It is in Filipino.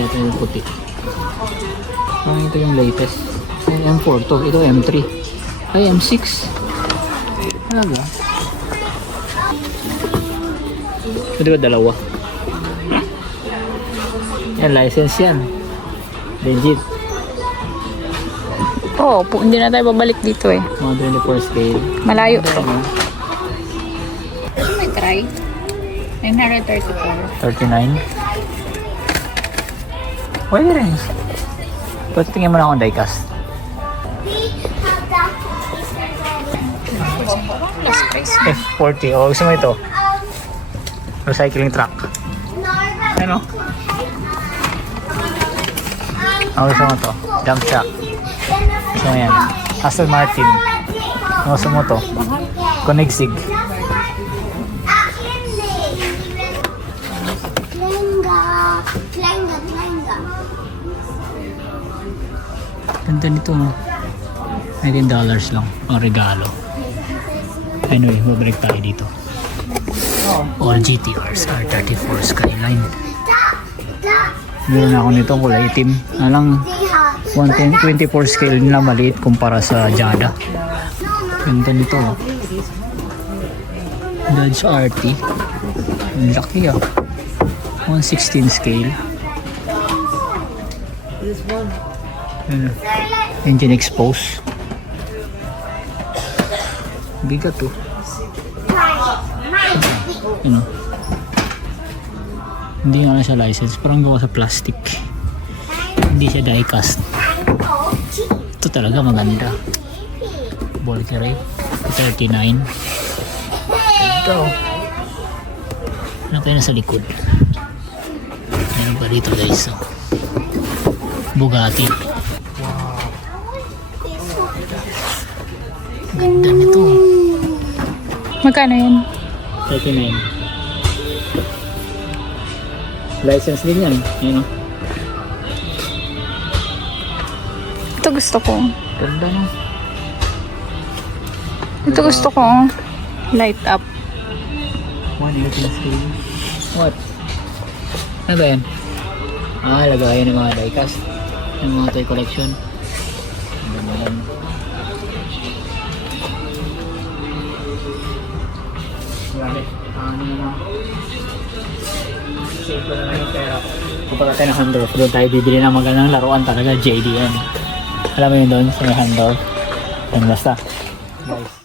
Ito yung puti. Ito yung latest. M4 to. Ito M3. Ay, M6. Talaga. Ito ba dalawa? Yan, license yan. Legit. Oo, hindi na tayo babalik dito eh. Mga 24 scale. Malayo to. Ano may try? 934. 39. Pwede rin. Pero tingin mo na akong diecast. F40. O, gusto mo ito? Recycling truck. Ano? O, gusto mo to? Dump truck. Gusto mo yan? Aston Martin. Gusto mo to? Koenigsegg. Ganda nito, no? $19 lang ang regalo. Anyway, babalik tayo dito. All GTRs R34 Skyline. Meron ako nito kulay itim. Alang 124 scale nila maliit kumpara sa Jada. Ganda nito, no? Dodge RT. Ang laki, ah. 116 scale. Engine expose. Bigat to. Hindi nga siya license. Parang gawa sa plastic. Hindi siya die-cast. Ito talaga maganda. Volkerate 39. Ito. Ano pa yun sa likod? Meron pa dito, guys. So, Bugatti. Ganda nito. Magkano yan? 39. License din yan. Ayan, o. Ito gusto ko. Ganda, no? Ito gusto ko. Light up. 118 scale. What? Ano ba yan? Ah, lagayan ng mga diecast. Ng mga toy collection. Ang ganda yan. Grabe. Ano na lang. Save ko na lang yung pera. Kapag tayo ng Handorf, doon tayo bibili ng magandang laruan talaga. JDM. Alam mo yun doon sa may Handorf. Yan basta. Guys.